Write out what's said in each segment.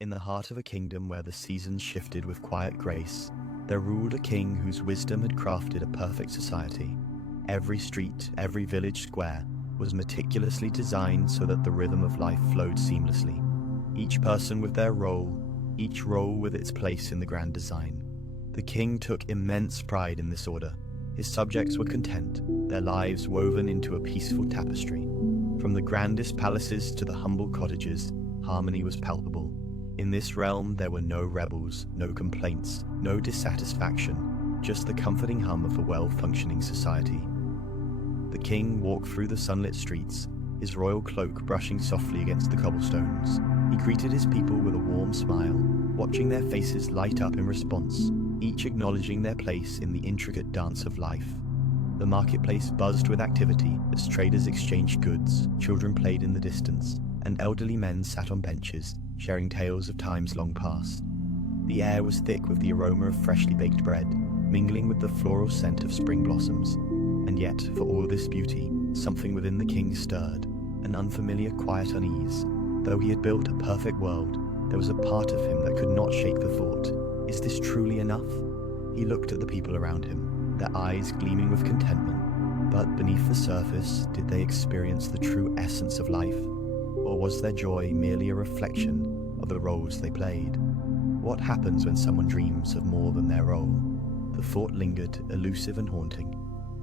In the heart of a kingdom where the seasons shifted with quiet grace, there ruled a king whose wisdom had crafted a perfect society. Every street, every village square was meticulously designed so that the rhythm of life flowed seamlessly. Each person with their role, each role with its place in the grand design. The king took immense pride in this order. His subjects were content, their lives woven into a peaceful tapestry. From the grandest palaces to the humble cottages, harmony was palpable. In this realm there were no rebels, no complaints, no dissatisfaction, just the comforting hum of a well-functioning society. The king walked through the sunlit streets, his royal cloak brushing softly against the cobblestones. He greeted his people with a warm smile, watching their faces light up in response, each acknowledging their place in the intricate dance of life. The marketplace buzzed with activity as traders exchanged goods, children played in the distance, and elderly men sat on benches, sharing tales of times long past. The air was thick with the aroma of freshly baked bread, mingling with the floral scent of spring blossoms. And yet, for all this beauty, something within the king stirred, an unfamiliar quiet unease. Though he had built a perfect world, there was a part of him that could not shake the thought, is this truly enough? He looked at the people around him, their eyes gleaming with contentment. But beneath the surface, did they experience the true essence of life? Or was their joy merely a reflection of the roles they played? What happens when someone dreams of more than their role? The thought lingered, elusive and haunting.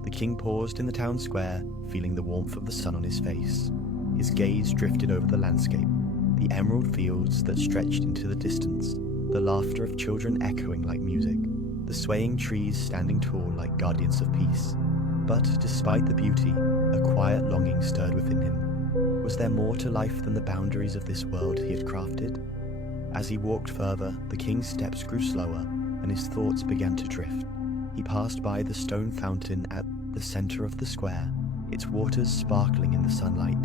The king paused in the town square, feeling the warmth of the sun on his face. His gaze drifted over the landscape, the emerald fields that stretched into the distance, the laughter of children echoing like music, the swaying trees standing tall like guardians of peace. But despite the beauty, a quiet longing stirred within him. Was there more to life than the boundaries of this world he had crafted? As he walked further, the king's steps grew slower, and his thoughts began to drift. He passed by the stone fountain at the center of the square, its waters sparkling in the sunlight.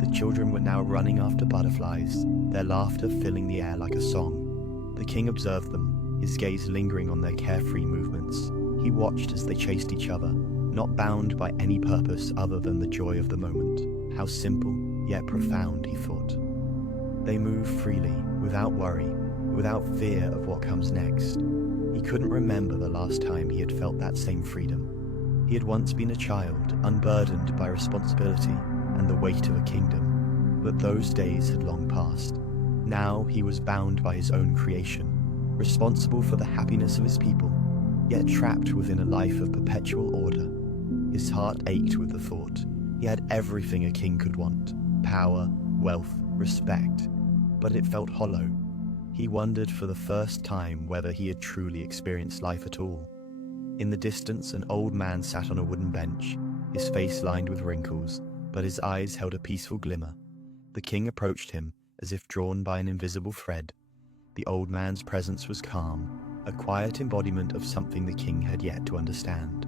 The children were now running after butterflies, their laughter filling the air like a song. The king observed them, his gaze lingering on their carefree movements. He watched as they chased each other, not bound by any purpose other than the joy of the moment. How simple, yet profound, he thought. They moved freely, without worry, without fear of what comes next. He couldn't remember the last time he had felt that same freedom. He had once been a child, unburdened by responsibility and the weight of a kingdom, but those days had long passed. Now he was bound by his own creation, responsible for the happiness of his people, yet trapped within a life of perpetual order. His heart ached with the thought. He had everything a king could want: power, wealth, respect, but it felt hollow. He wondered for the first time whether he had truly experienced life at all. In the distance, an old man sat on a wooden bench, his face lined with wrinkles, but his eyes held a peaceful glimmer. The king approached him, as if drawn by an invisible thread. The old man's presence was calm, a quiet embodiment of something the king had yet to understand.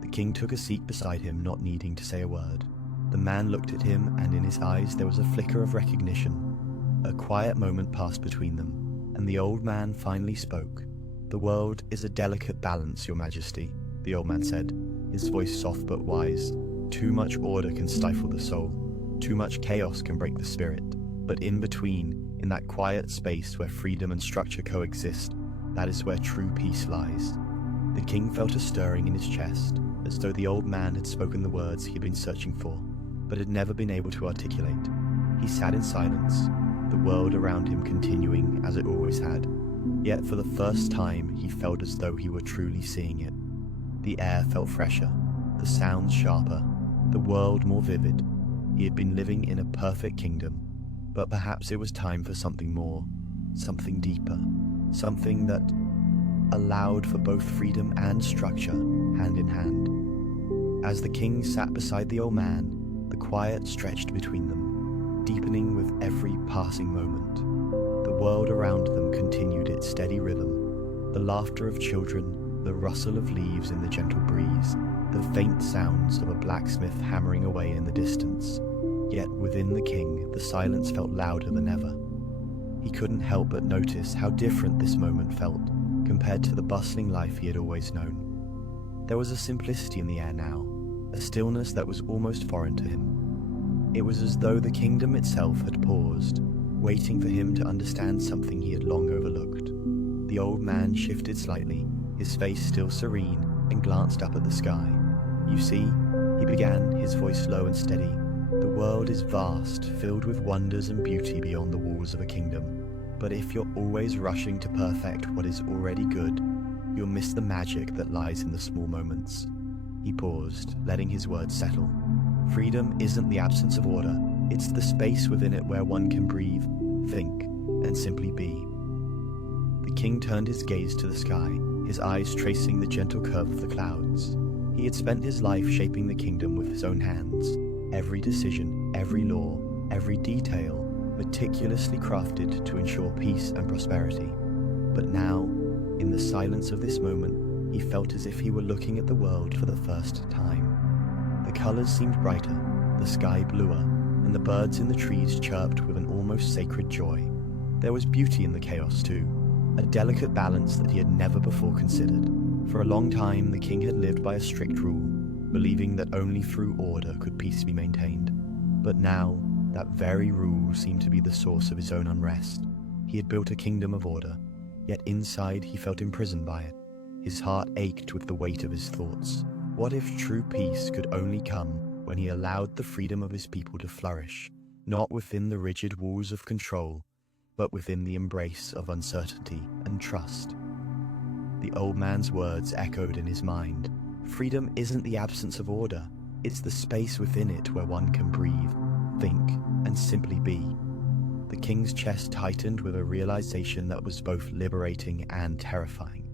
The king took a seat beside him, not needing to say a word. The man looked at him, and in his eyes there was a flicker of recognition. A quiet moment passed between them, and the old man finally spoke. "The world is a delicate balance, Your Majesty," the old man said, his voice soft but wise. "Too much order can stifle the soul. Too much chaos can break the spirit. But in between, in that quiet space where freedom and structure coexist, that is where true peace lies." The king felt a stirring in his chest, as though the old man had spoken the words he had been searching for, but had never been able to articulate. He sat in silence, the world around him continuing as it always had. Yet for the first time he felt as though he were truly seeing it. The air felt fresher, the sounds sharper, the world more vivid. He had been living in a perfect kingdom, but perhaps it was time for something more, something deeper, something that allowed for both freedom and structure, hand in hand. As the king sat beside the old man, the quiet stretched between them, deepening with every passing moment. The world around them continued its steady rhythm, the laughter of children, the rustle of leaves in the gentle breeze, the faint sounds of a blacksmith hammering away in the distance. Yet within the king, the silence felt louder than ever. He couldn't help but notice how different this moment felt compared to the bustling life he had always known. There was a simplicity in the air now, a stillness that was almost foreign to him. It was as though the kingdom itself had paused, waiting for him to understand something he had long overlooked. The old man shifted slightly, his face still serene, and glanced up at the sky. "You see," he began, his voice low and steady, "the world is vast, filled with wonders and beauty beyond the walls of a kingdom. But if you're always rushing to perfect what is already good, you'll miss the magic that lies in the small moments." He paused, letting his words settle. "Freedom isn't the absence of order, it's the space within it where one can breathe, think, and simply be." The king turned his gaze to the sky, his eyes tracing the gentle curve of the clouds. He had spent his life shaping the kingdom with his own hands. Every decision, every law, every detail, meticulously crafted to ensure peace and prosperity. But now, in the silence of this moment, he felt as if he were looking at the world for the first time. The colors seemed brighter, the sky bluer, and the birds in the trees chirped with an almost sacred joy. There was beauty in the chaos too, a delicate balance that he had never before considered. For a long time, the king had lived by a strict rule, believing that only through order could peace be maintained. But now, that very rule seemed to be the source of his own unrest. He had built a kingdom of order, yet inside he felt imprisoned by it. His heart ached with the weight of his thoughts. What if true peace could only come when he allowed the freedom of his people to flourish, not within the rigid walls of control, but within the embrace of uncertainty and trust? The old man's words echoed in his mind. Freedom isn't the absence of order, it's the space within it where one can breathe, think, and simply be. The king's chest tightened with a realization that was both liberating and terrifying.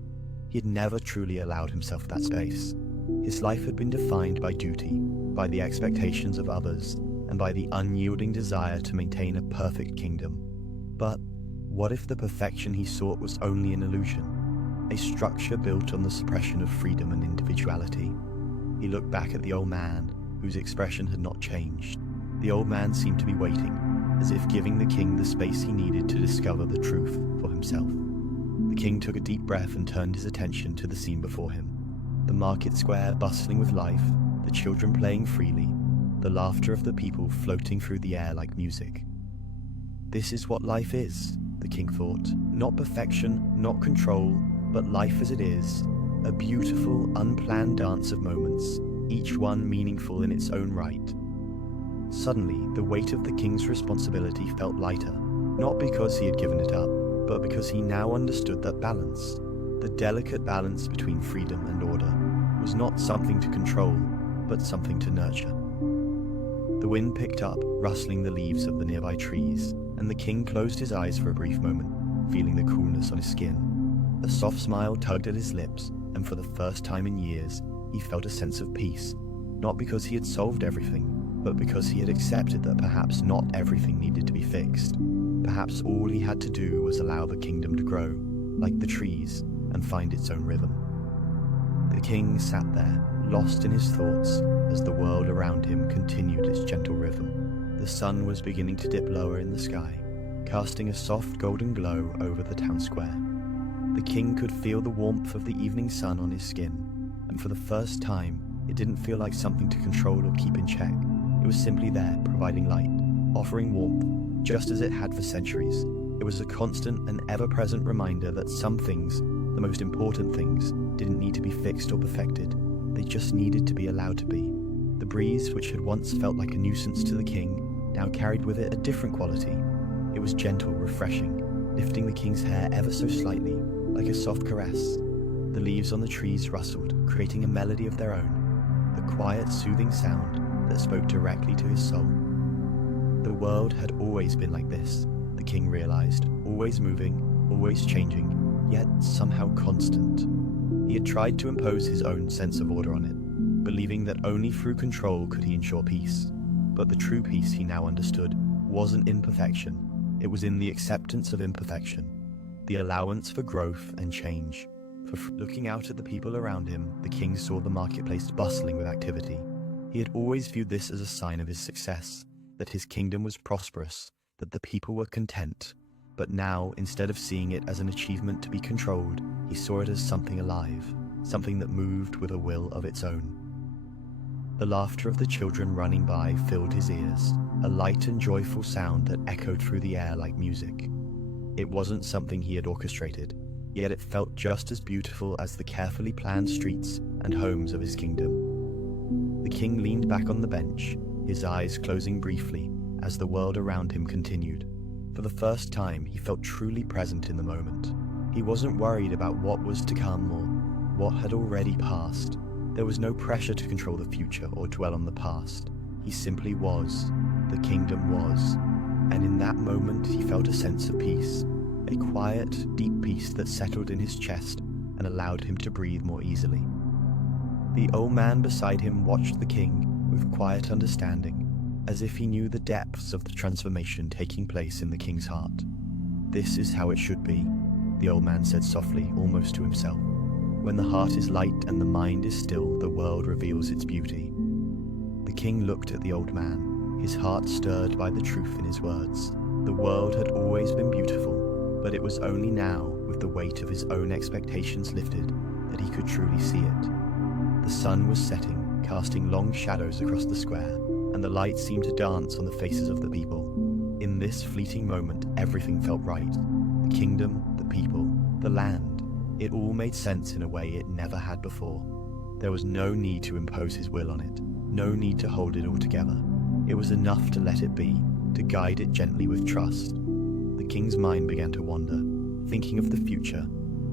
He had never truly allowed himself that space. His life had been defined by duty, by the expectations of others, and by the unyielding desire to maintain a perfect kingdom. But what if the perfection he sought was only an illusion? A structure built on the suppression of freedom and individuality? He looked back at the old man, whose expression had not changed. The old man seemed to be waiting, as if giving the king the space he needed to discover the truth for himself. The king took a deep breath and turned his attention to the scene before him. The market square bustling with life, the children playing freely, the laughter of the people floating through the air like music. This is what life is, the king thought. Not perfection, not control, but life as it is, a beautiful, unplanned dance of moments, each one meaningful in its own right. Suddenly, the weight of the king's responsibility felt lighter, not because he had given it up, but because he now understood that balance, the delicate balance between freedom and order, was not something to control, but something to nurture. The wind picked up, rustling the leaves of the nearby trees, and the king closed his eyes for a brief moment, feeling the coolness on his skin. A soft smile tugged at his lips, and for the first time in years, he felt a sense of peace, not because he had solved everything, but because he had accepted that perhaps not everything needed to be fixed. Perhaps all he had to do was allow the kingdom to grow, like the trees, and find its own rhythm. The king sat there, lost in his thoughts, as the world around him continued its gentle rhythm. The sun was beginning to dip lower in the sky, casting a soft golden glow over the town square. The king could feel the warmth of the evening sun on his skin, and for the first time, it didn't feel like something to control or keep in check. It was simply there, providing light, offering warmth, just as it had for centuries. It was a constant and ever-present reminder that some things, the most important things, didn't need to be fixed or perfected. They just needed to be allowed to be. The breeze, which had once felt like a nuisance to the king, now carried with it a different quality. It was gentle, refreshing, lifting the king's hair ever so slightly, like a soft caress. The leaves on the trees rustled, creating a melody of their own, a quiet, soothing sound that spoke directly to his soul. The world had always been like this, the king realized, always moving, always changing, yet somehow constant. He had tried to impose his own sense of order on it, believing that only through control could he ensure peace. But the true peace he now understood wasn't in perfection, it was in the acceptance of imperfection, the allowance for growth and change. For looking out at the people around him, the king saw the marketplace bustling with activity. He had always viewed this as a sign of his success, that his kingdom was prosperous, that the people were content. But now, instead of seeing it as an achievement to be controlled, he saw it as something alive, something that moved with a will of its own. The laughter of the children running by filled his ears. a light and joyful sound that echoed through the air like music. It wasn't something he had orchestrated, yet it felt just as beautiful as the carefully planned streets and homes of his kingdom. The king leaned back on the bench, his eyes closing briefly as the world around him continued. For the first time, he felt truly present in the moment. He wasn't worried about what was to come or what had already passed. There was no pressure to control the future or dwell on the past. He simply was. The kingdom was. And in that moment, he felt a sense of peace. A quiet, deep peace that settled in his chest and allowed him to breathe more easily. The old man beside him watched the king with quiet understanding, as if he knew the depths of the transformation taking place in the king's heart. "This is how it should be," the old man said softly, almost to himself. "When the heart is light and the mind is still, the world reveals its beauty." The king looked at the old man, his heart stirred by the truth in his words. The world had always been beautiful, but it was only now, with the weight of his own expectations lifted, that he could truly see it. The sun was setting, casting long shadows across the square, and the light seemed to dance on the faces of the people. In this fleeting moment, everything felt right. The kingdom, the people, the land. It all made sense in a way it never had before. There was no need to impose his will on it, no need to hold it all together. It was enough to let it be, to guide it gently with trust. The king's mind began to wander, thinking of the future.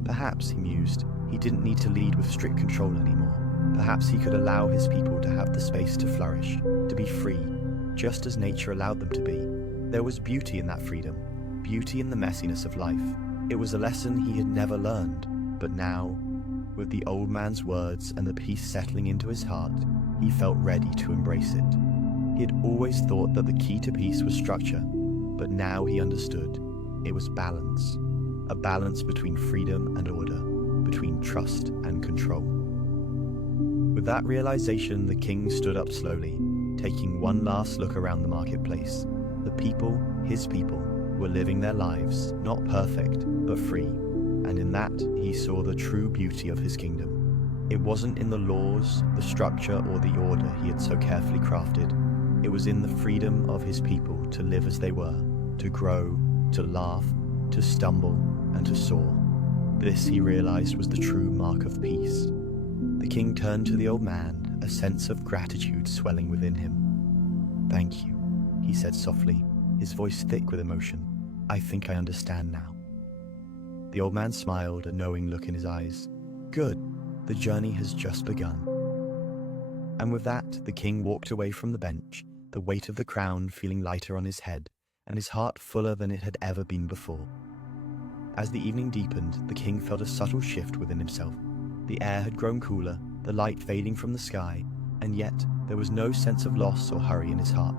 Perhaps, he mused, he didn't need to lead with strict control anymore. Perhaps he could allow his people to have the space to flourish, to be free, just as nature allowed them to be. There was beauty in that freedom, beauty in the messiness of life. It was a lesson he had never learned, but now, with the old man's words and the peace settling into his heart, he felt ready to embrace it. He had always thought that the key to peace was structure, but now he understood. It was balance. A balance between freedom and order, between trust and control. With that realization, the king stood up slowly, taking one last look around the marketplace. The people, his people, were living their lives, not perfect, but free. And in that, he saw the true beauty of his kingdom. It wasn't in the laws, the structure, or the order he had so carefully crafted. It was in the freedom of his people to live as they were, to grow, to laugh, to stumble, and to soar. This, he realized, was the true mark of peace. The king turned to the old man, a sense of gratitude swelling within him. "Thank you," he said softly, his voice thick with emotion. "I think I understand now." The old man smiled, a knowing look in his eyes. "Good, the journey has just begun." And with that, the king walked away from the bench, the weight of the crown feeling lighter on his head, and his heart fuller than it had ever been before. As the evening deepened, the king felt a subtle shift within himself. The air had grown cooler, the light fading from the sky, and yet there was no sense of loss or hurry in his heart.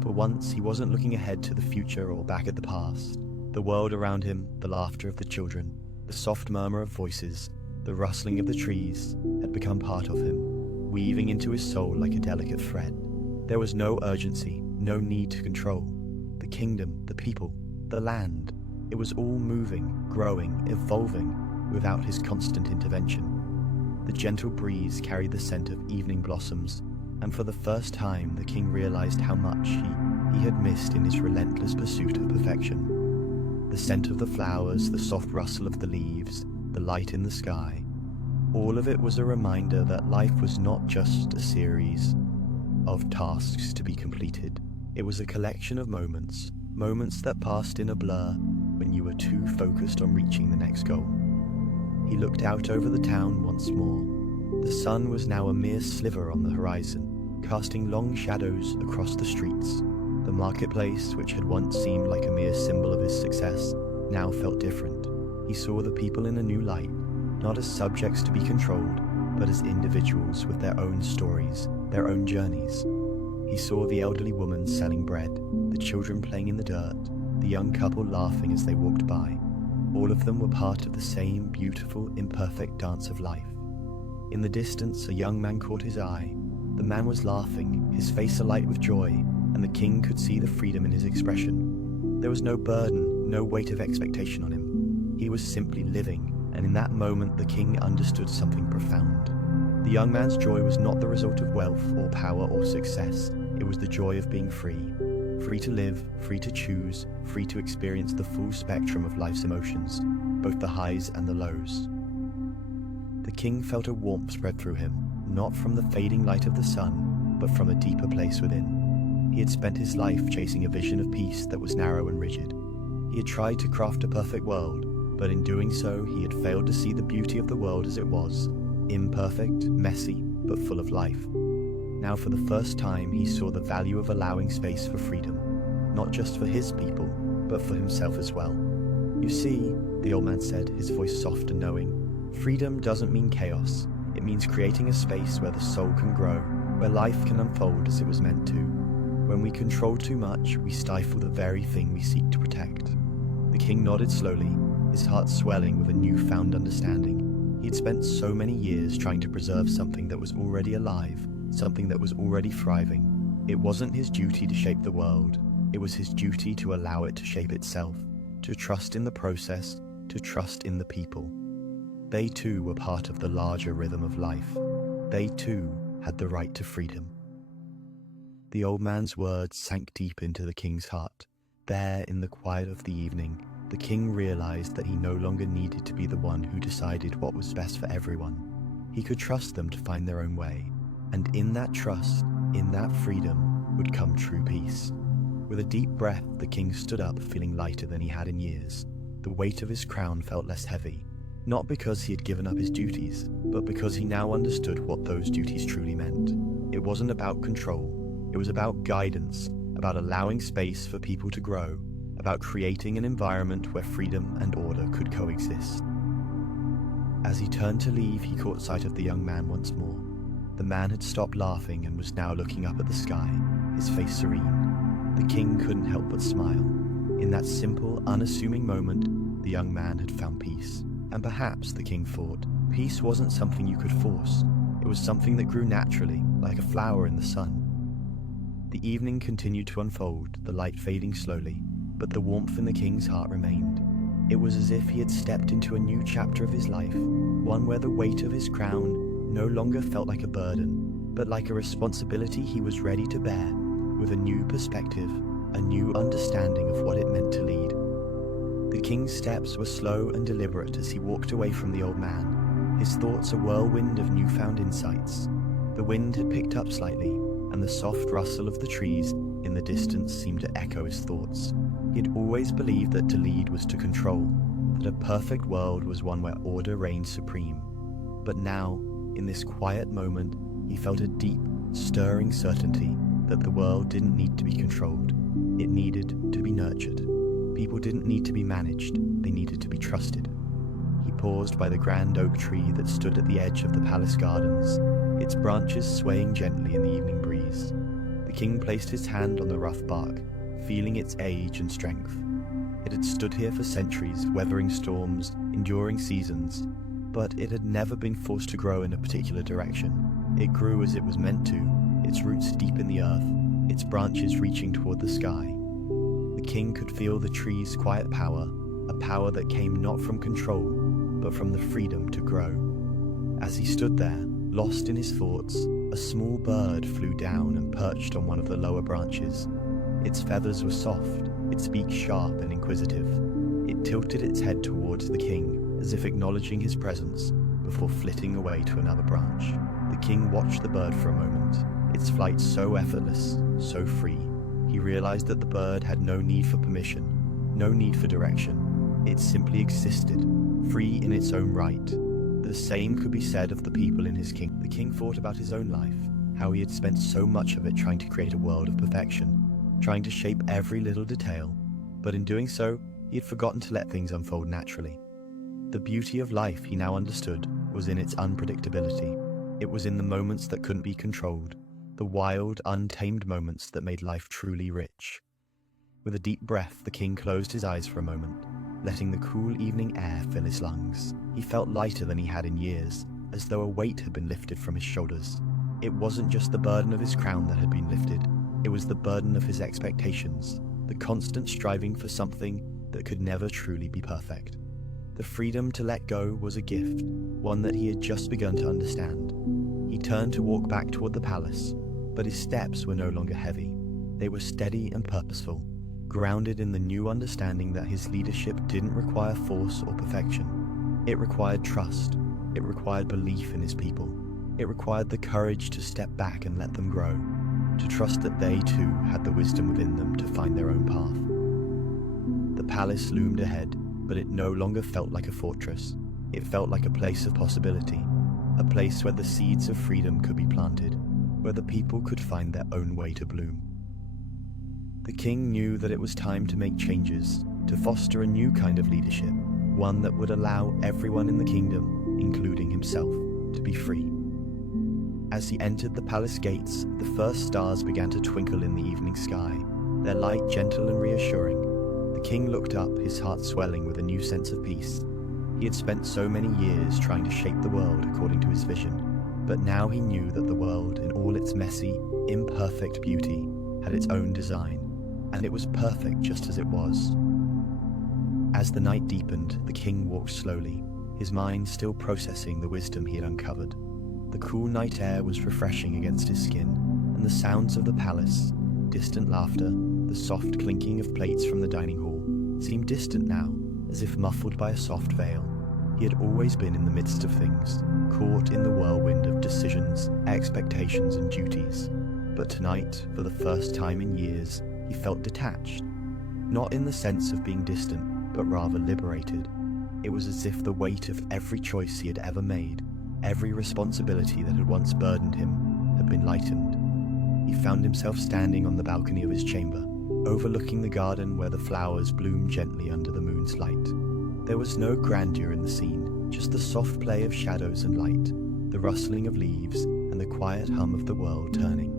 For once, he wasn't looking ahead to the future or back at the past. The world around him, the laughter of the children, the soft murmur of voices, the rustling of the trees, had become part of him, weaving into his soul like a delicate thread. There was no urgency, no need to control. The kingdom, the people, the land, it was all moving, growing, evolving, without his constant intervention. The gentle breeze carried the scent of evening blossoms, and for the first time the king realized how much he had missed in his relentless pursuit of perfection. The scent of the flowers, the soft rustle of the leaves, the light in the sky, all of it was a reminder that life was not just a series of tasks to be completed. It was a collection of moments that passed in a blur when you were too focused on reaching the next goal. He looked out over the town once more. The sun was now a mere sliver on the horizon, casting long shadows across the streets. The marketplace, which had once seemed like a mere symbol of his success, now felt different. He saw the people in a new light, not as subjects to be controlled, but as individuals with their own stories, their own journeys. He saw the elderly woman selling bread, the children playing in the dirt, the young couple laughing as they walked by. All of them were part of the same beautiful, imperfect dance of life. In the distance, a young man caught his eye. The man was laughing, his face alight with joy, and the king could see the freedom in his expression. There was no burden, no weight of expectation on him. He was simply living, and in that moment the king understood something profound. The young man's joy was not the result of wealth or power or success. It was the joy of being free. Free to live, free to choose, free to experience the full spectrum of life's emotions, both the highs and the lows. The king felt a warmth spread through him, not from the fading light of the sun, but from a deeper place within. He had spent his life chasing a vision of peace that was narrow and rigid. He had tried to craft a perfect world, but in doing so, he had failed to see the beauty of the world as it was, imperfect, messy, but full of life. Now for the first time, he saw the value of allowing space for freedom, not just for his people, but for himself as well. You see, the old man said, his voice soft and knowing, freedom doesn't mean chaos. It means creating a space where the soul can grow, where life can unfold as it was meant to. When we control too much, we stifle the very thing we seek to protect. The king nodded slowly, his heart swelling with a newfound understanding. He had spent so many years trying to preserve something that was already alive, something that was already thriving. It wasn't his duty to shape the world. It was his duty to allow it to shape itself, to trust in the process, to trust in the people. They too were part of the larger rhythm of life. They too had the right to freedom. The old man's words sank deep into the king's heart. There, in the quiet of the evening, the king realized that he no longer needed to be the one who decided what was best for everyone. He could trust them to find their own way. And in that trust, in that freedom, would come true peace. With a deep breath, the king stood up, feeling lighter than he had in years. The weight of his crown felt less heavy, not because he had given up his duties, but because he now understood what those duties truly meant. It wasn't about control, it was about guidance, about allowing space for people to grow, about creating an environment where freedom and order could coexist. As he turned to leave, he caught sight of the young man once more. The man had stopped laughing and was now looking up at the sky, his face serene. The king couldn't help but smile. In that simple, unassuming moment, the young man had found peace. And perhaps, the king thought, peace wasn't something you could force. It was something that grew naturally, like a flower in the sun. The evening continued to unfold, the light fading slowly, but the warmth in the king's heart remained. It was as if he had stepped into a new chapter of his life, one where the weight of his crown no longer felt like a burden, but like a responsibility he was ready to bear, with a new perspective, a new understanding of what it meant to lead. The king's steps were slow and deliberate as he walked away from the old man, his thoughts a whirlwind of newfound insights. The wind had picked up slightly, and the soft rustle of the trees in the distance seemed to echo his thoughts. He had always believed that to lead was to control, that a perfect world was one where order reigned supreme. But now, in this quiet moment, he felt a deep, stirring certainty that the world didn't need to be controlled. It needed to be nurtured. People didn't need to be managed, they needed to be trusted. He paused by the grand oak tree that stood at the edge of the palace gardens, its branches swaying gently in the evening breeze. The king placed his hand on the rough bark, feeling its age and strength. It had stood here for centuries, weathering storms, enduring seasons, but it had never been forced to grow in a particular direction. It grew as it was meant to, its roots deep in the earth, its branches reaching toward the sky. The king could feel the tree's quiet power, a power that came not from control, but from the freedom to grow. As he stood there, lost in his thoughts, a small bird flew down and perched on one of the lower branches. Its feathers were soft, its beak sharp and inquisitive. It tilted its head towards the king, as if acknowledging his presence, before flitting away to another branch. The king watched the bird for a moment, its flight so effortless, so free. He realized that the bird had no need for permission, no need for direction. It simply existed, free in its own right. The same could be said of the people in his kingdom. The king thought about his own life, how he had spent so much of it trying to create a world of perfection, trying to shape every little detail, but in doing so, he had forgotten to let things unfold naturally. The beauty of life, he now understood, was in its unpredictability. It was in the moments that couldn't be controlled, the wild, untamed moments that made life truly rich. With a deep breath, the king closed his eyes for a moment, letting the cool evening air fill his lungs. He felt lighter than he had in years, as though a weight had been lifted from his shoulders. It wasn't just the burden of his crown that had been lifted, it was the burden of his expectations, the constant striving for something that could never truly be perfect. The freedom to let go was a gift, one that he had just begun to understand. He turned to walk back toward the palace, but his steps were no longer heavy. They were steady and purposeful, grounded in the new understanding that his leadership didn't require force or perfection. It required trust. It required belief in his people. It required the courage to step back and let them grow, to trust that they too had the wisdom within them to find their own path. The palace loomed ahead, but it no longer felt like a fortress. It felt like a place of possibility, a place where the seeds of freedom could be planted, where the people could find their own way to bloom. The king knew that it was time to make changes, to foster a new kind of leadership, one that would allow everyone in the kingdom, including himself, to be free. As he entered the palace gates, the first stars began to twinkle in the evening sky, their light gentle and reassuring. The king looked up, his heart swelling with a new sense of peace. He had spent so many years trying to shape the world according to his vision, but now he knew that the world, in all its messy, imperfect beauty, had its own design, and it was perfect just as it was. As the night deepened, the king walked slowly, his mind still processing the wisdom he had uncovered. The cool night air was refreshing against his skin, and the sounds of the palace, distant laughter, the soft clinking of plates from the dining hall, seemed distant now, as if muffled by a soft veil. He had always been in the midst of things, caught in the whirlwind of decisions, expectations, and duties. But tonight, for the first time in years, he felt detached. Not in the sense of being distant, but rather liberated. It was as if the weight of every choice he had ever made, every responsibility that had once burdened him, had been lightened. He found himself standing on the balcony of his chamber, overlooking the garden where the flowers bloomed gently under the moon's light. There was no grandeur in the scene, just the soft play of shadows and light, the rustling of leaves, and the quiet hum of the world turning.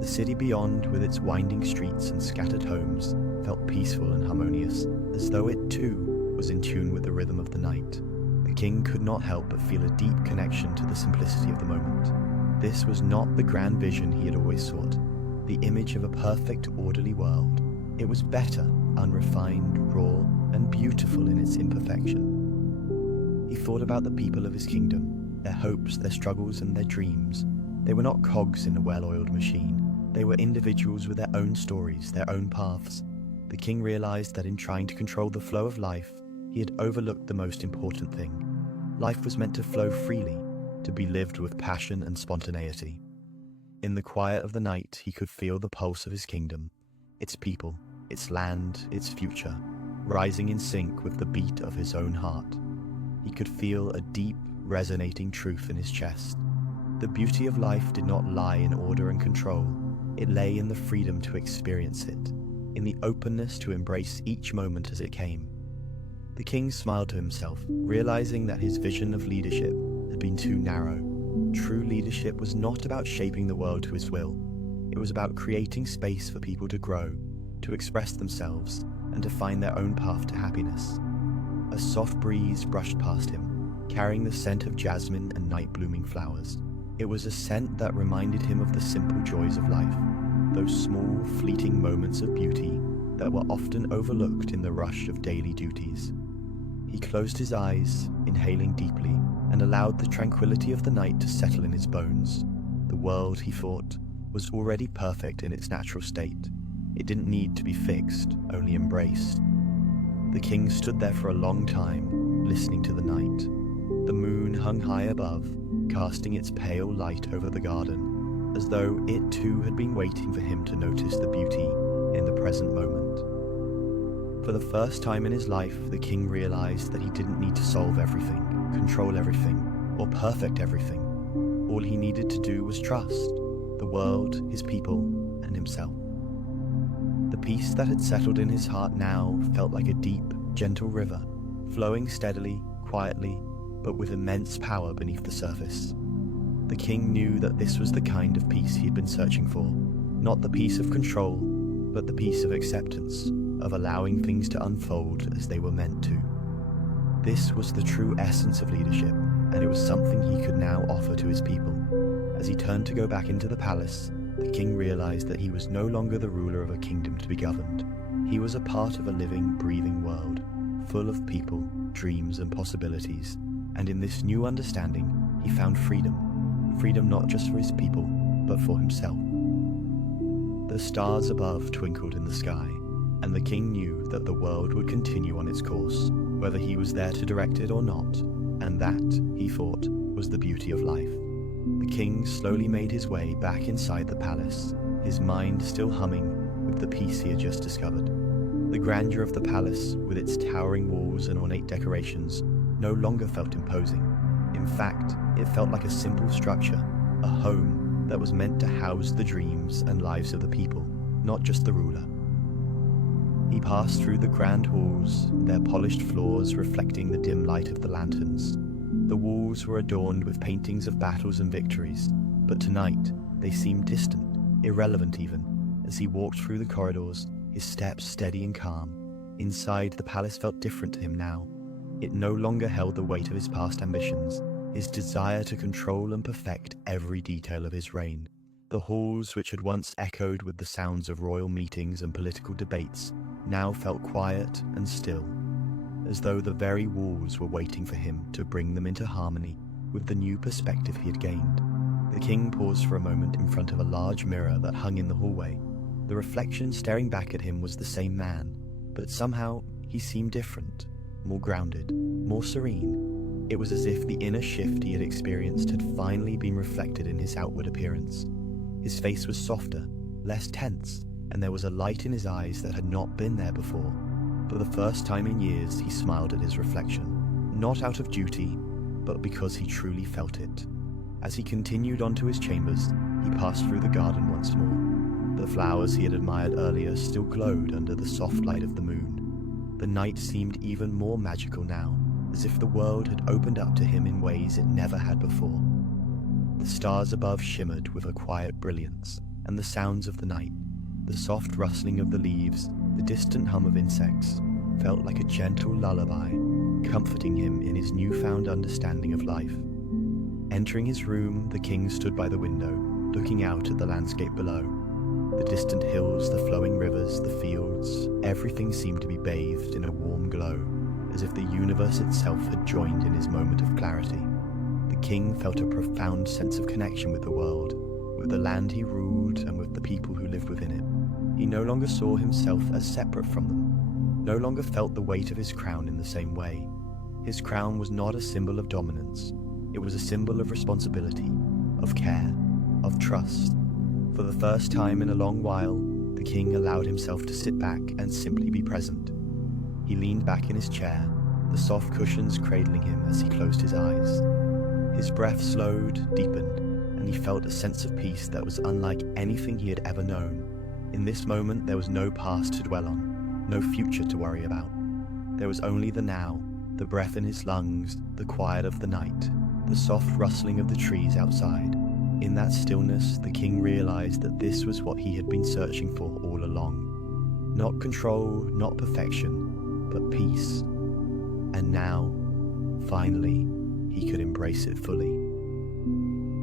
The city beyond, with its winding streets and scattered homes, felt peaceful and harmonious, as though it too was in tune with the rhythm of the night. The king could not help but feel a deep connection to the simplicity of the moment. This was not the grand vision he had always sought, the image of a perfect, orderly world. It was better, unrefined, raw, and beautiful in its imperfection. He thought about the people of his kingdom, their hopes, their struggles, and their dreams. They were not cogs in a well-oiled machine. They were individuals with their own stories, their own paths. The king realized that in trying to control the flow of life, he had overlooked the most important thing. Life was meant to flow freely, to be lived with passion and spontaneity. In the quiet of the night, he could feel the pulse of his kingdom, its people, its land, its future, rising in sync with the beat of his own heart. He could feel a deep, resonating truth in his chest. The beauty of life did not lie in order and control. It lay in the freedom to experience it, in the openness to embrace each moment as it came. The king smiled to himself, realizing that his vision of leadership had been too narrow. True leadership was not about shaping the world to his will. It was about creating space for people to grow, to express themselves, and to find their own path to happiness. A soft breeze brushed past him, carrying the scent of jasmine and night-blooming flowers. It was a scent that reminded him of the simple joys of life, those small, fleeting moments of beauty that were often overlooked in the rush of daily duties. He closed his eyes, inhaling deeply, and allowed the tranquility of the night to settle in his bones. The world, he thought, was already perfect in its natural state. It didn't need to be fixed, only embraced. The king stood there for a long time, listening to the night. The moon hung high above, casting its pale light over the garden, as though it too had been waiting for him to notice the beauty in the present moment. For the first time in his life, the king realized that he didn't need to solve everything, control everything, or perfect everything. All he needed to do was trust the world, his people, and himself. The peace that had settled in his heart now felt like a deep, gentle river, flowing steadily, quietly, but with immense power beneath the surface. The king knew that this was the kind of peace he had been searching for, not the peace of control, but the peace of acceptance, of allowing things to unfold as they were meant to. This was the true essence of leadership, and it was something he could now offer to his people. As he turned to go back into the palace, the king realized that he was no longer the ruler of a kingdom to be governed. He was a part of a living, breathing world, full of people, dreams, and possibilities. And in this new understanding, he found freedom. Freedom not just for his people, but for himself. The stars above twinkled in the sky, and the king knew that the world would continue on its course, whether he was there to direct it or not, and that, he thought, was the beauty of life. The king slowly made his way back inside the palace, his mind still humming with the peace he had just discovered. The grandeur of the palace, with its towering walls and ornate decorations, no longer felt imposing. In fact, it felt like a simple structure, a home that was meant to house the dreams and lives of the people, not just the ruler. He passed through the grand halls, their polished floors reflecting the dim light of the lanterns. The walls were adorned with paintings of battles and victories, but tonight they seemed distant, irrelevant even. As he walked through the corridors, his steps steady and calm. Inside, the palace felt different to him now. It no longer held the weight of his past ambitions, his desire to control and perfect every detail of his reign. The halls, which had once echoed with the sounds of royal meetings and political debates, now felt quiet and still, as though the very walls were waiting for him to bring them into harmony with the new perspective he had gained. The king paused for a moment in front of a large mirror that hung in the hallway. The reflection staring back at him was the same man, but somehow he seemed different, more grounded, more serene. It was as if the inner shift he had experienced had finally been reflected in his outward appearance. His face was softer, less tense, and there was a light in his eyes that had not been there before. For the first time in years, he smiled at his reflection, not out of duty, but because he truly felt it. As he continued on to his chambers, he passed through the garden once more. The flowers he had admired earlier still glowed under the soft light of the moon. The night seemed even more magical now, as if the world had opened up to him in ways it never had before. The stars above shimmered with a quiet brilliance, and the sounds of the night, the soft rustling of the leaves, the distant hum of insects, felt like a gentle lullaby, comforting him in his newfound understanding of life. Entering his room, the king stood by the window, looking out at the landscape below. The distant hills, the flowing rivers, the fields, everything seemed to be bathed in a warm glow, as if the universe itself had joined in his moment of clarity. The king felt a profound sense of connection with the world, with the land he ruled and with the people who lived within it. He no longer saw himself as separate from them, no longer felt the weight of his crown in the same way. His crown was not a symbol of dominance, it was a symbol of responsibility, of care, of trust. For the first time in a long while, the king allowed himself to sit back and simply be present. He leaned back in his chair, the soft cushions cradling him as he closed his eyes. His breath slowed, deepened, and he felt a sense of peace that was unlike anything he had ever known. In this moment, there was no past to dwell on, no future to worry about. There was only the now, the breath in his lungs, the quiet of the night, the soft rustling of the trees outside. In that stillness, the king realized that this was what he had been searching for all along. Not control, not perfection, but peace. And now, finally, he could embrace it fully.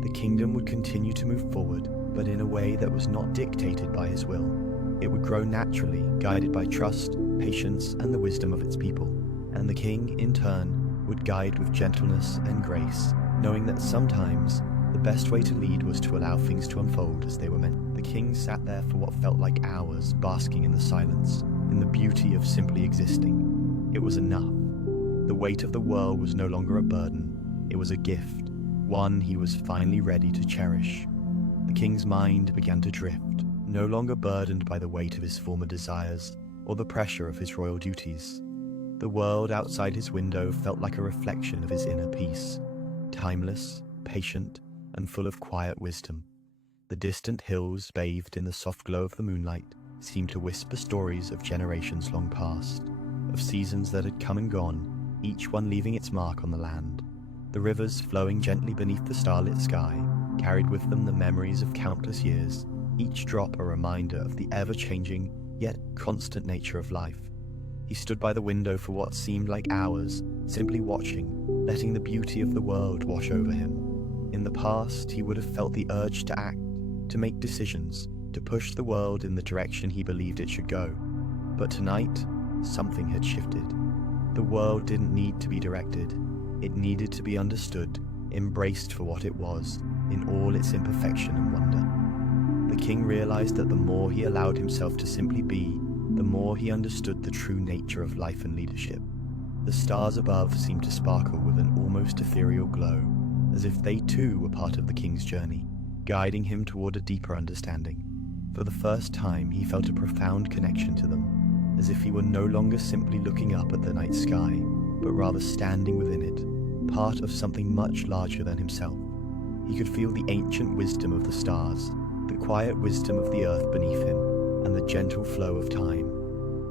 The kingdom would continue to move forward, but in a way that was not dictated by his will. It would grow naturally, guided by trust, patience, and the wisdom of its people. And the king, in turn, would guide with gentleness and grace, knowing that sometimes the best way to lead was to allow things to unfold as they were meant. The king sat there for what felt like hours, basking in the silence, in the beauty of simply existing. It was enough. The weight of the world was no longer a burden. It was a gift, one he was finally ready to cherish. The king's mind began to drift, no longer burdened by the weight of his former desires or the pressure of his royal duties. The world outside his window felt like a reflection of his inner peace, timeless, patient, and full of quiet wisdom. The distant hills, bathed in the soft glow of the moonlight, seemed to whisper stories of generations long past, of seasons that had come and gone, each one leaving its mark on the land. The rivers, flowing gently beneath the starlit sky, carried with them the memories of countless years, each drop a reminder of the ever-changing, yet constant nature of life. He stood by the window for what seemed like hours, simply watching, letting the beauty of the world wash over him. In the past, he would have felt the urge to act, to make decisions, to push the world in the direction he believed it should go. But tonight, something had shifted. The world didn't need to be directed. It needed to be understood, embraced for what it was, in all its imperfection and wonder. the king realized that the more he allowed himself to simply be, the more he understood the true nature of life and leadership. The stars above seemed to sparkle with an almost ethereal glow, as if they too were part of the king's journey, guiding him toward a deeper understanding. For the first time, he felt a profound connection to them, as if he were no longer simply looking up at the night sky, but rather standing within it, part of something much larger than himself. He could feel the ancient wisdom of the stars, the quiet wisdom of the earth beneath him, and the gentle flow of time.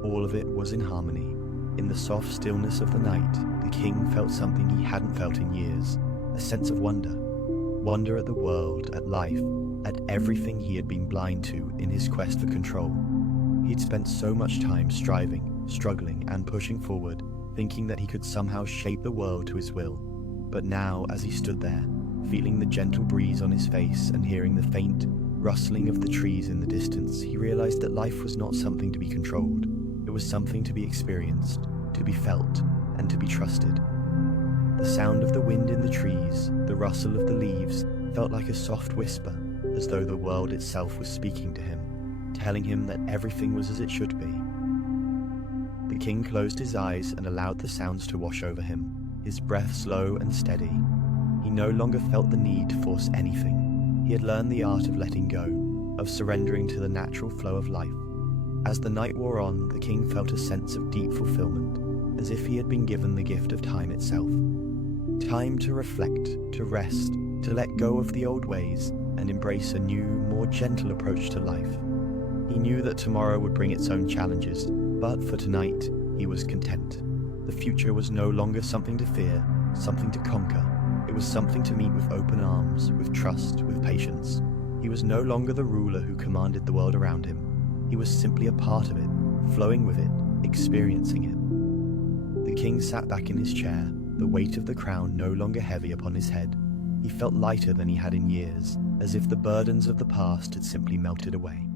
All of it was in harmony. In the soft stillness of the night, the king felt something he hadn't felt in years, a sense of wonder. Wonder at the world, at life, at everything he had been blind to in his quest for control. He'd spent so much time striving, struggling, and pushing forward, thinking that he could somehow shape the world to his will. But now, as he stood there, feeling the gentle breeze on his face and hearing the faint rustling of the trees in the distance, he realized that life was not something to be controlled. It was something to be experienced, to be felt, and to be trusted. The sound of the wind in the trees, the rustle of the leaves, felt like a soft whisper, as though the world itself was speaking to him, telling him that everything was as it should be. The king closed his eyes and allowed the sounds to wash over him, his breath slow and steady. He no longer felt the need to force anything. He had learned the art of letting go, of surrendering to the natural flow of life. As the night wore on, the king felt a sense of deep fulfillment, as if he had been given the gift of time itself. Time to reflect, to rest, to let go of the old ways, and embrace a new, more gentle approach to life. He knew that tomorrow would bring its own challenges, but for tonight, he was content. The future was no longer something to fear, something to conquer. It was something to meet with open arms, with trust, with patience. He was no longer the ruler who commanded the world around him. He was simply a part of it, flowing with it, experiencing it. The king sat back in his chair, the weight of the crown no longer heavy upon his head. He felt lighter than he had in years, as if the burdens of the past had simply melted away.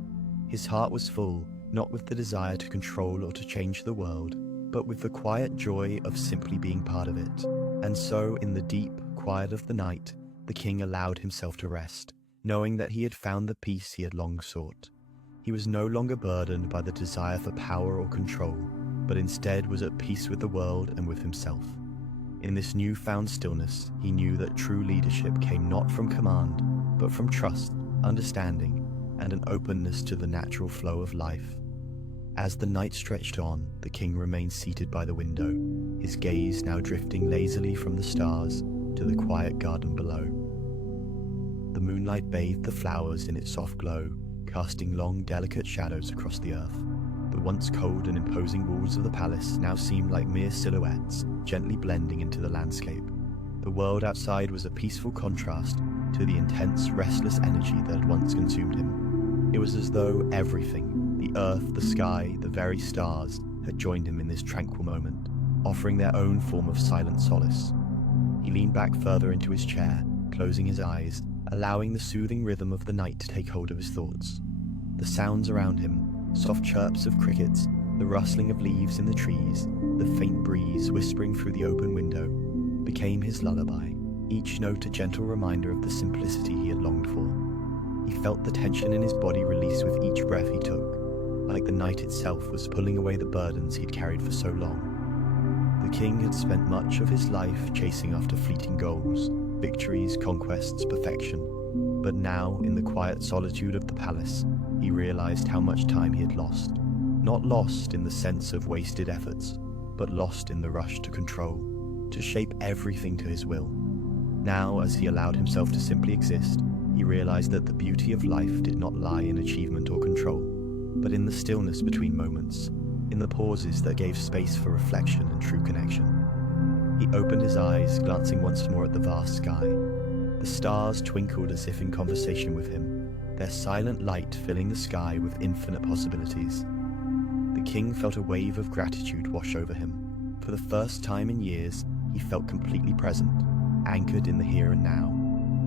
His heart was full, not with the desire to control or to change the world, but with the quiet joy of simply being part of it. And so, in the deep quiet of the night, the king allowed himself to rest, knowing that he had found the peace he had long sought. He was no longer burdened by the desire for power or control, but instead was at peace with the world and with himself. In this newfound stillness, he knew that true leadership came not from command, but from trust, understanding, and an openness to the natural flow of life. As the night stretched on, the king remained seated by the window, his gaze now drifting lazily from the stars to the quiet garden below. The moonlight bathed the flowers in its soft glow, casting long, delicate shadows across the earth. The once cold and imposing walls of the palace now seemed like mere silhouettes, gently blending into the landscape. The world outside was a peaceful contrast to the intense, restless energy that had once consumed him. It was as though everything, the earth, the sky, the very stars, had joined him in this tranquil moment, offering their own form of silent solace. He leaned back further into his chair, closing his eyes, allowing the soothing rhythm of the night to take hold of his thoughts. The sounds around him, soft chirps of crickets, the rustling of leaves in the trees, the faint breeze whispering through the open window, became his lullaby, each note a gentle reminder of the simplicity he had longed for. He felt the tension in his body release with each breath he took, like the night itself was pulling away the burdens he'd carried for so long. The king had spent much of his life chasing after fleeting goals, victories, conquests, perfection. But now, in the quiet solitude of the palace, he realized how much time he had lost. Not lost in the sense of wasted efforts, but lost in the rush to control, to shape everything to his will. Now, as he allowed himself to simply exist, he realized that the beauty of life did not lie in achievement or control, but in the stillness between moments, in the pauses that gave space for reflection and true connection. He opened his eyes, glancing once more at the vast sky. The stars twinkled as if in conversation with him, their silent light filling the sky with infinite possibilities. The king felt a wave of gratitude wash over him. For the first time in years, he felt completely present, anchored in the here and now.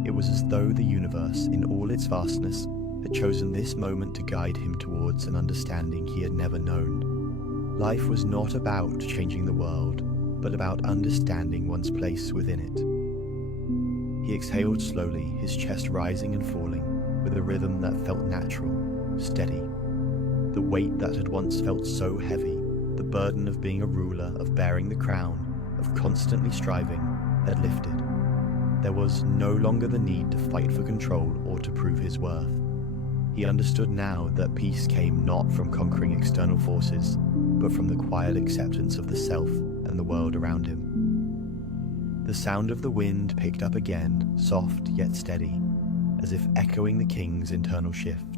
It was as though the universe, in all its vastness, had chosen this moment to guide him towards an understanding he had never known. Life was not about changing the world, but about understanding one's place within it. He exhaled slowly, his chest rising and falling, with a rhythm that felt natural, steady. The weight that had once felt so heavy, the burden of being a ruler, of bearing the crown, of constantly striving, had lifted. There was no longer the need to fight for control or to prove his worth. He understood now that peace came not from conquering external forces, but from the quiet acceptance of the self and the world around him. The sound of the wind picked up again, soft yet steady, as if echoing the king's internal shift.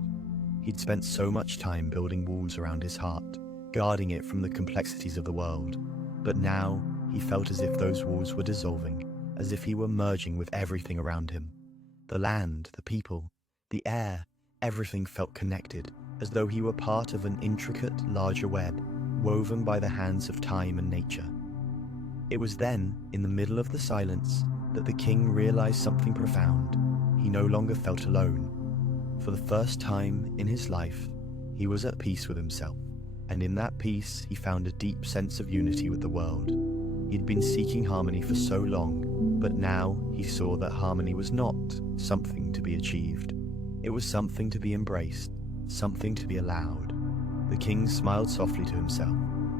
He'd spent so much time building walls around his heart, guarding it from the complexities of the world, but now he felt as if those walls were dissolving, as if he were merging with everything around him. The land, the people, the air, everything felt connected, as though he were part of an intricate, larger web, woven by the hands of time and nature. It was then, in the middle of the silence, that the king realized something profound. He no longer felt alone. For the first time in his life, he was at peace with himself, and in that peace he found a deep sense of unity with the world. He'd been seeking harmony for so long, but now he saw that harmony was not something to be achieved. It was something to be embraced, something to be allowed. The king smiled softly to himself,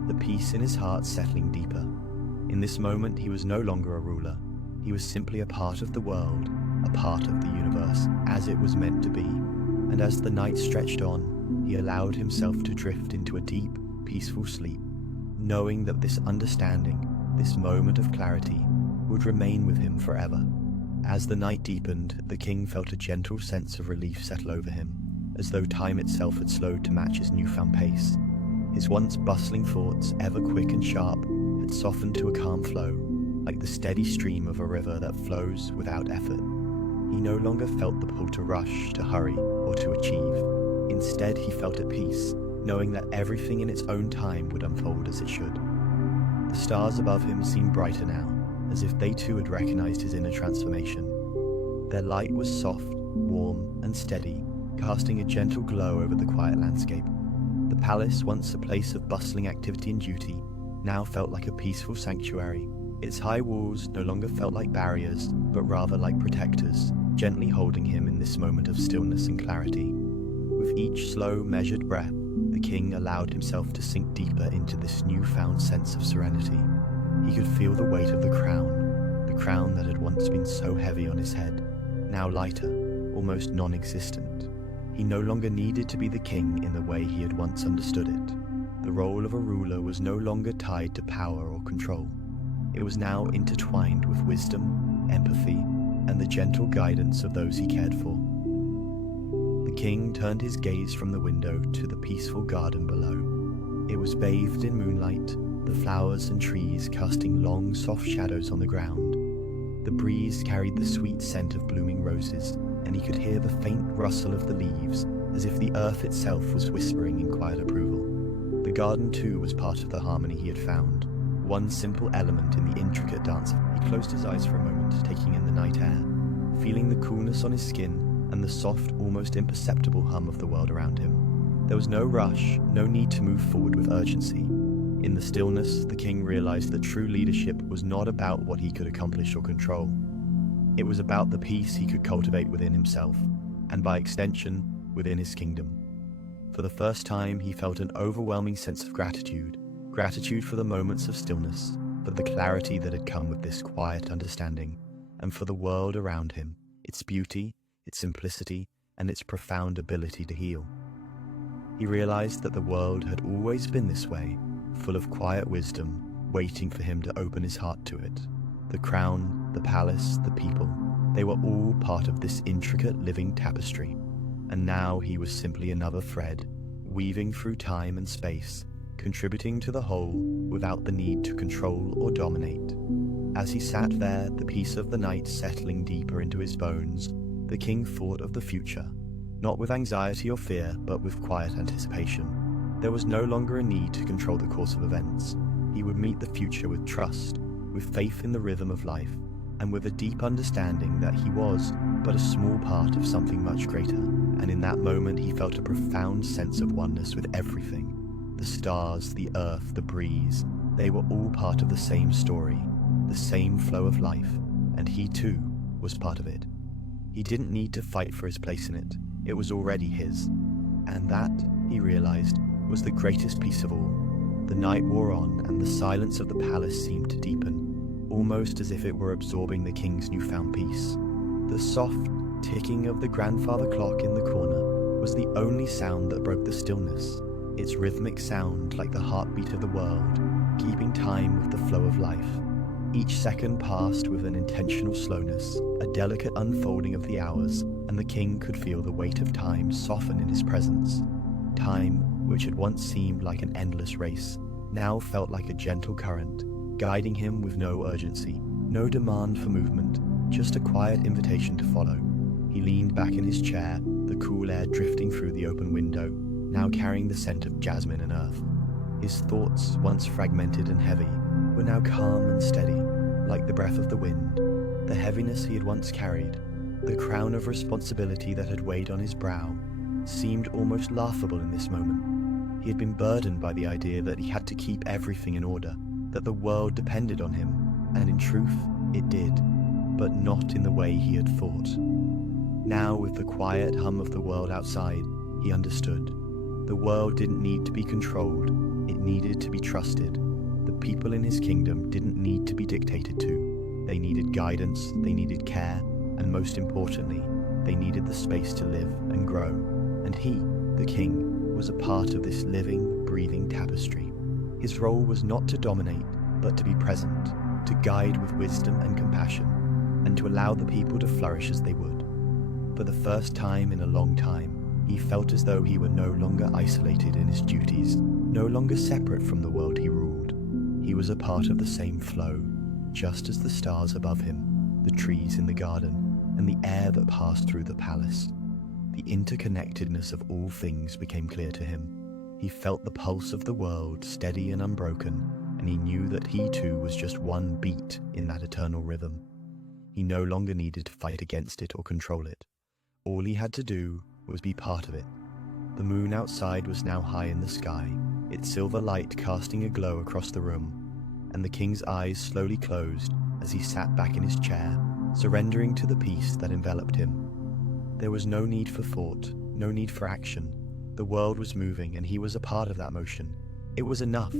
the peace in his heart settling deeper. In this moment he was no longer a ruler. He was simply a part of the world, a part of the universe, as it was meant to be. And as the night stretched on, he allowed himself to drift into a deep, peaceful sleep, knowing that this understanding, this moment of clarity, would remain with him forever. As the night deepened, the king felt a gentle sense of relief settle over him, as though time itself had slowed to match his newfound pace. His once bustling thoughts, ever quick and sharp, had softened to a calm flow, like the steady stream of a river that flows without effort. He no longer felt the pull to rush, to hurry, or to achieve. Instead, he felt at peace, knowing that everything in its own time would unfold as it should. The stars above him seemed brighter now, as if they too had recognized his inner transformation. Their light was soft, warm, and steady, casting a gentle glow over the quiet landscape. The palace, once a place of bustling activity and duty, now felt like a peaceful sanctuary. Its high walls no longer felt like barriers, but rather like protectors, gently holding him in this moment of stillness and clarity. With each slow, measured breath, the king allowed himself to sink deeper into this newfound sense of serenity. He could feel the weight of the crown that had once been so heavy on his head, now lighter, almost non-existent. He no longer needed to be the king in the way he had once understood it. The role of a ruler was no longer tied to power or control. It was now intertwined with wisdom, empathy, and the gentle guidance of those he cared for. The king turned his gaze from the window to the peaceful garden below. It was bathed in moonlight, the flowers and trees casting long, soft shadows on the ground. The breeze carried the sweet scent of blooming roses, and he could hear the faint rustle of the leaves, as if the earth itself was whispering in quiet approval. The garden too was part of the harmony he had found, one simple element in the intricate dance. He closed his eyes for a moment, taking in the night air, feeling the coolness on his skin and the soft, almost imperceptible hum of the world around him. There was no rush, no need to move forward with urgency. In the stillness, the king realized that true leadership was not about what he could accomplish or control. It was about the peace he could cultivate within himself, and by extension, within his kingdom. For the first time, he felt an overwhelming sense of gratitude for the moments of stillness, for the clarity that had come with this quiet understanding, and for the world around him, its beauty, its simplicity, and its profound ability to heal. He realized that the world had always been this way, full of quiet wisdom, waiting for him to open his heart to it. The crown, the palace, the people, they were all part of this intricate living tapestry, and now he was simply another thread, weaving through time and space, contributing to the whole without the need to control or dominate. As he sat there, the peace of the night settling deeper into his bones, the king thought of the future, not with anxiety or fear, but with quiet anticipation. There was no longer a need to control the course of events. He would meet the future with trust, with faith in the rhythm of life, and with a deep understanding that he was but a small part of something much greater. And in that moment he felt a profound sense of oneness with everything. The stars, the earth, the breeze, they were all part of the same story, the same flow of life, and he too was part of it. He didn't need to fight for his place in it. It was already his. And that, he realized, was the greatest peace of all. The night wore on, and the silence of the palace seemed to deepen, almost as if it were absorbing the king's newfound peace. The soft ticking of the grandfather clock in the corner was the only sound that broke the stillness, its rhythmic sound like the heartbeat of the world, keeping time with the flow of life. Each second passed with an intentional slowness, a delicate unfolding of the hours, and the king could feel the weight of time soften in his presence. Time, which had once seemed like an endless race, now felt like a gentle current, guiding him with no urgency, no demand for movement, just a quiet invitation to follow. He leaned back in his chair, the cool air drifting through the open window, now carrying the scent of jasmine and earth. His thoughts, once fragmented and heavy, were now calm and steady, like the breath of the wind. The heaviness he had once carried, the crown of responsibility that had weighed on his brow, seemed almost laughable in this moment. He had been burdened by the idea that he had to keep everything in order, that the world depended on him, and in truth, it did, but not in the way he had thought. Now, with the quiet hum of the world outside, he understood. The world didn't need to be controlled, it needed to be trusted. The people in his kingdom didn't need to be dictated to. They needed guidance, they needed care, and most importantly, they needed the space to live and grow. And he, the king, was a part of this living, breathing tapestry. His role was not to dominate, but to be present, to guide with wisdom and compassion, and to allow the people to flourish as they would. For the first time in a long time, he felt as though he were no longer isolated in his duties, no longer separate from the world he ruled. He was a part of the same flow, just as the stars above him, the trees in the garden, and the air that passed through the palace. The interconnectedness of all things became clear to him. He felt the pulse of the world steady and unbroken, and he knew that he too was just one beat in that eternal rhythm. He no longer needed to fight against it or control it. All he had to do was be part of it. The moon outside was now high in the sky, its silver light casting a glow across the room, and the king's eyes slowly closed as he sat back in his chair, surrendering to the peace that enveloped him. There was no need for thought, no need for action. The world was moving, and he was a part of that motion. It was enough.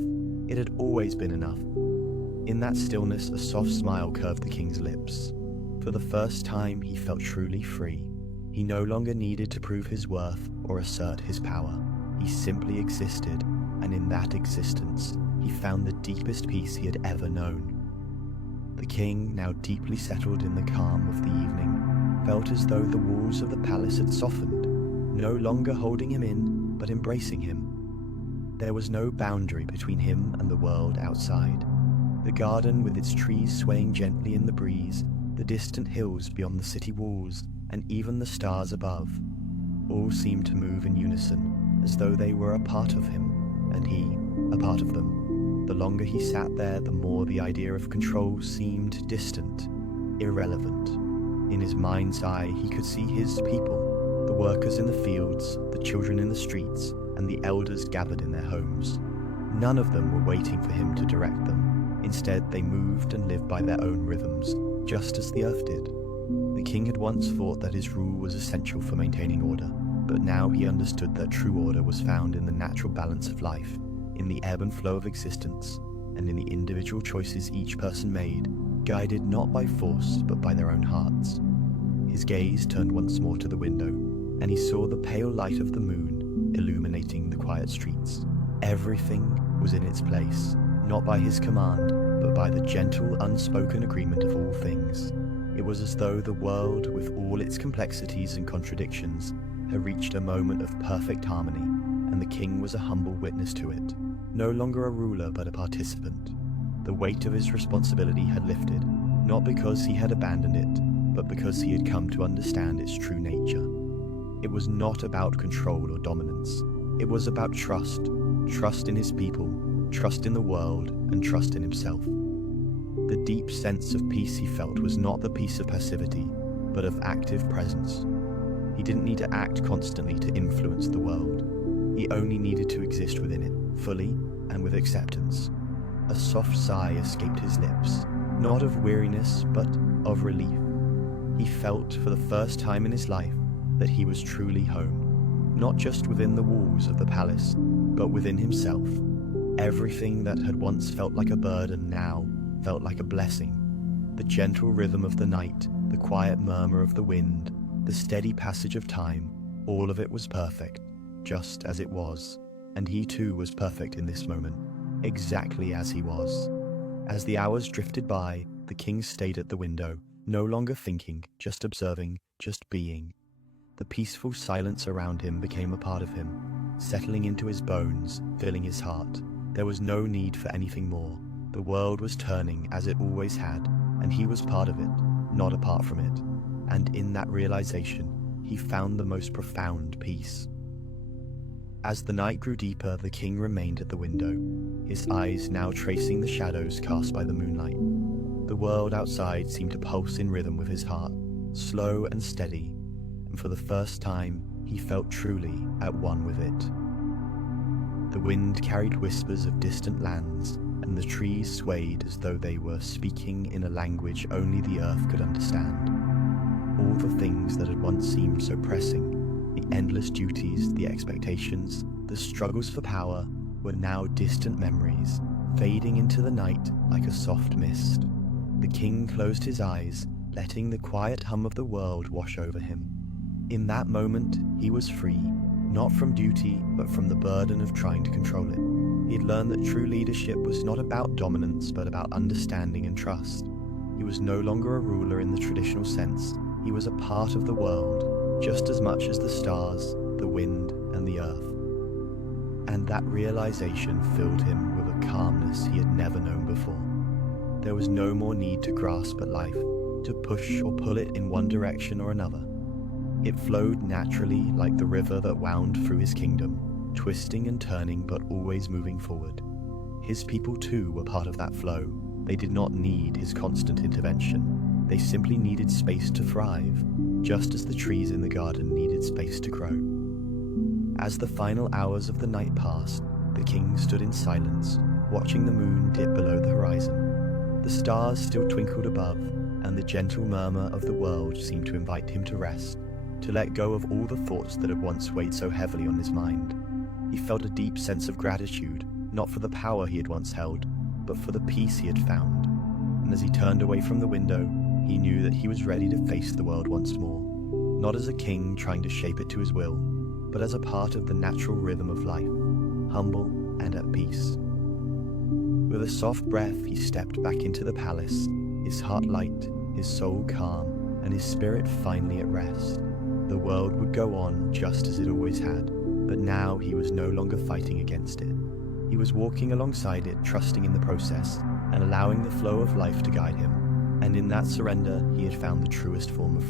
It had always been enough. In that stillness, a soft smile curved the king's lips. For the first time, he felt truly free. He no longer needed to prove his worth or assert his power. He simply existed, and in that existence, he found the deepest peace he had ever known. The king, now deeply settled in the calm of the evening, felt as though the walls of the palace had softened, no longer holding him in, but embracing him. There was no boundary between him and the world outside. The garden with its trees swaying gently in the breeze, the distant hills beyond the city walls, and even the stars above, all seemed to move in unison, as though they were a part of him, and he a part of them. The longer he sat there, the more the idea of control seemed distant, irrelevant. In his mind's eye, he could see his people, the workers in the fields, the children in the streets, and the elders gathered in their homes. None of them were waiting for him to direct them. Instead, they moved and lived by their own rhythms, just as the earth did. The king had once thought that his rule was essential for maintaining order, but now he understood that true order was found in the natural balance of life, in the ebb and flow of existence, and in the individual choices each person made, guided not by force but by their own hearts. His gaze turned once more to the window, and he saw the pale light of the moon illuminating the quiet streets. Everything was in its place, not by his command, but by the gentle, unspoken agreement of all things. It was as though the world, with all its complexities and contradictions, had reached a moment of perfect harmony, and the king was a humble witness to it, no longer a ruler but a participant. The weight of his responsibility had lifted, not because he had abandoned it, but because he had come to understand its true nature. It was not about control or dominance. It was about trust in his people, trust in the world, and trust in himself. The deep sense of peace he felt was not the peace of passivity, but of active presence. He didn't need to act constantly to influence the world. He only needed to exist within it, fully and with acceptance. A soft sigh escaped his lips, not of weariness, but of relief. He felt, for the first time in his life, that he was truly home, not just within the walls of the palace, but within himself. Everything that had once felt like a burden now felt like a blessing. The gentle rhythm of the night, the quiet murmur of the wind, the steady passage of time, all of it was perfect, just as it was. And he too was perfect in this moment, exactly as he was. As the hours drifted by, the king stayed at the window, no longer thinking, just observing, just being. The peaceful silence around him became a part of him, settling into his bones, filling his heart. There was no need for anything more. The world was turning as it always had, and he was part of it, not apart from it. And in that realization, he found the most profound peace. As the night grew deeper, the king remained at the window, his eyes now tracing the shadows cast by the moonlight. The world outside seemed to pulse in rhythm with his heart, slow and steady, and for the first time, he felt truly at one with it. The wind carried whispers of distant lands, and the trees swayed as though they were speaking in a language only the earth could understand. All the things that had once seemed so pressing, the endless duties, the expectations, the struggles for power, were now distant memories, fading into the night like a soft mist. The king closed his eyes, letting the quiet hum of the world wash over him. In that moment, he was free, not from duty, but from the burden of trying to control it. He had learned that true leadership was not about dominance, but about understanding and trust. He was no longer a ruler in the traditional sense. He was a part of the world, just as much as the stars, the wind, and the earth. And that realization filled him with a calmness he had never known before. There was no more need to grasp at life, to push or pull it in one direction or another. It flowed naturally like the river that wound through his kingdom, twisting and turning but always moving forward. His people too were part of that flow. They did not need his constant intervention. They simply needed space to thrive, just as the trees in the garden needed space to grow. As the final hours of the night passed, the king stood in silence, watching the moon dip below the horizon. The stars still twinkled above, and the gentle murmur of the world seemed to invite him to rest, to let go of all the thoughts that had once weighed so heavily on his mind. He felt a deep sense of gratitude, not for the power he had once held, but for the peace he had found. And as he turned away from the window, he knew that he was ready to face the world once more, not as a king trying to shape it to his will, but as a part of the natural rhythm of life, humble and at peace. With a soft breath, he stepped back into the palace, his heart light, his soul calm, and his spirit finally at rest. The world would go on just as it always had, but now he was no longer fighting against it. He was walking alongside it, trusting in the process, and allowing the flow of life to guide him. And in that surrender, he had found the truest form of